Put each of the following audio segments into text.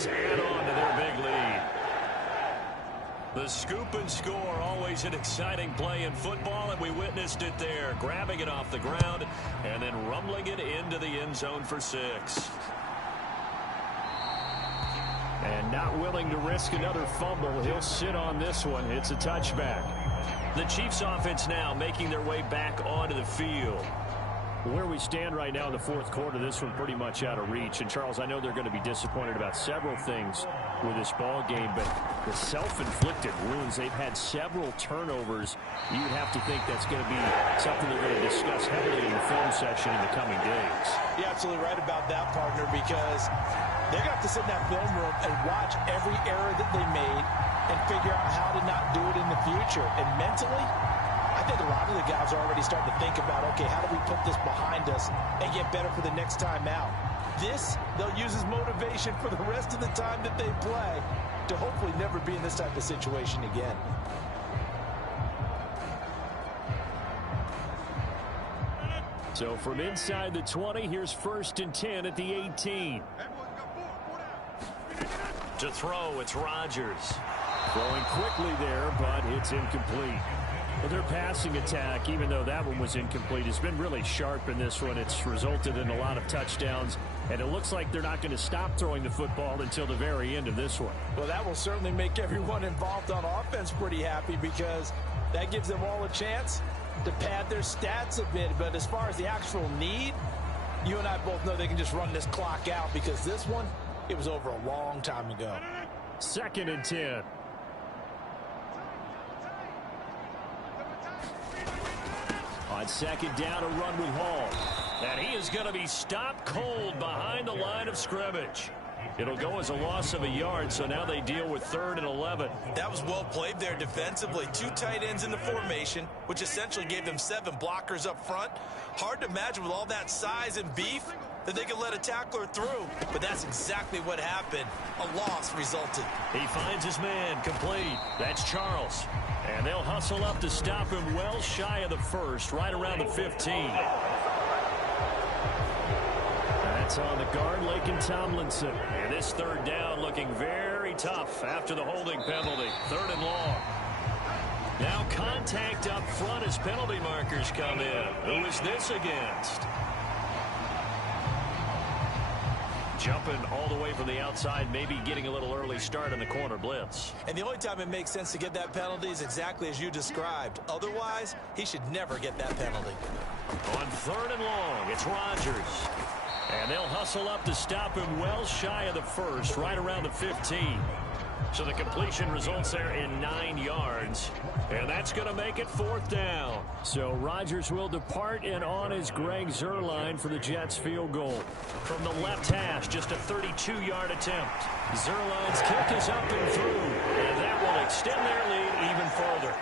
just add on to their big lead. The scoop and score, always an exciting play in football, and we witnessed it there, grabbing it off the ground and then rumbling it into the end zone for 6. And not willing to risk another fumble, he'll sit on this one. It's a touchback. The Chiefs offense now making their way back onto the field. Where we stand right now in the fourth quarter, this one pretty much out of reach. And, Charles, I know they're going to be disappointed about several things with this ball game, but the self-inflicted wounds, they've had several turnovers. You'd have to think that's going to be something they're going to discuss heavily in the film session in the coming days. You're absolutely right about that, partner, because they're going to have to sit in that film room and watch every error that they made and figure out how to not do it in the future. And mentally, I think a lot of the guys are already starting to think about, okay, how do we put this behind us and get better for the next time out? This, they'll use as motivation for the rest of the time that they play to hopefully never be in this type of situation again. So from inside the 20, here's 1st and 10 at the 18. To throw, it's Rodgers. Throwing quickly there, but it's incomplete. Well, their passing attack, even though that one was incomplete, has been really sharp in this one. It's resulted in a lot of touchdowns, and it looks like they're not going to stop throwing the football until the very end of this one. Well, that will certainly make everyone involved on offense pretty happy, because that gives them all a chance to pad their stats a bit. But as far as the actual need, you and I both know they can just run this clock out, because this one, it was over a long time ago. 2nd and 10. On 2nd down, a run with Hall. And he is going to be stopped cold behind the line of scrimmage. It'll go as a loss of a yard, so now they deal with 3rd and 11. That was well played there defensively. 2 tight ends in the formation, which essentially gave them 7 blockers up front. Hard to imagine with all that size and beef that they could let a tackler through, but that's exactly what happened. A loss resulted. He finds his man, complete. That's Charles. And they'll hustle up to stop him well shy of the 1st, right around the 15. That's on the guard, Lakin Tomlinson. And this 3rd down looking very tough after the holding penalty. 3rd and long. Now contact up front as penalty markers come in. Who is this against? Jumping all the way from the outside, maybe getting a little early start in the corner blitz. And the only time it makes sense to get that penalty is exactly as you described. Otherwise, he should never get that penalty. On 3rd and long, it's Rodgers. And they'll hustle up to stop him well shy of the 1st, right around the 15. So the completion results there in 9 yards. And that's going to make it 4th down. So Rodgers will depart, and on is Greg Zuerlein for the Jets field goal. From the left hash, just a 32-yard attempt. Zuerlein's kick is up and through. And that will extend their lead even further.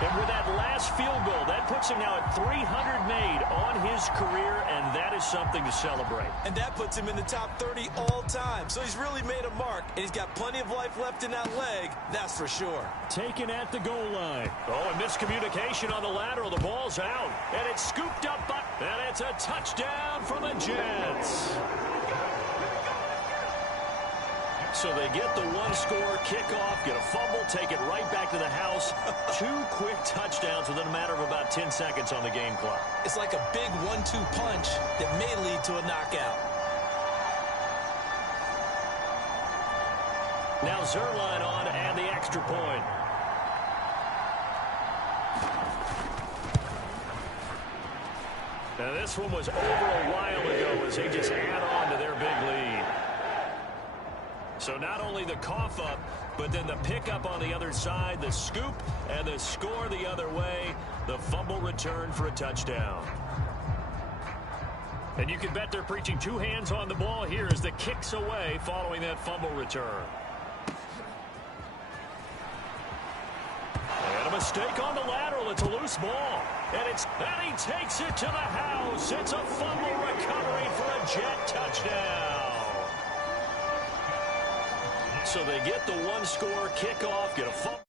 And with that last field goal, that puts him now at 300 made on his career, and that is something to celebrate. And that puts him in the top 30 all time. So he's really made a mark, and he's got plenty of life left in that leg, that's for sure. Taken at the goal line. Oh, and miscommunication on the lateral. The ball's out, and it's scooped up, and it's a touchdown for the Jets. So they get the 1-score kickoff, get a fumble, take it right back to the house. 2 quick touchdowns within a matter of about 10 seconds on the game clock. It's like a big 1-2 punch that may lead to a knockout. Now Zuerlein on and the extra point. Now this one was over a while ago as they just add on to their big lead. So not only the cough up, but then the pickup on the other side, the scoop, and the score the other way, the fumble return for a touchdown. And you can bet they're preaching 2 hands on the ball here as the kick's away following that fumble return. And a mistake on the lateral. It's a loose ball. And he takes it to the house. It's a fumble recovery for a Jet touchdown. So they get the 1-score kickoff, get a fumble.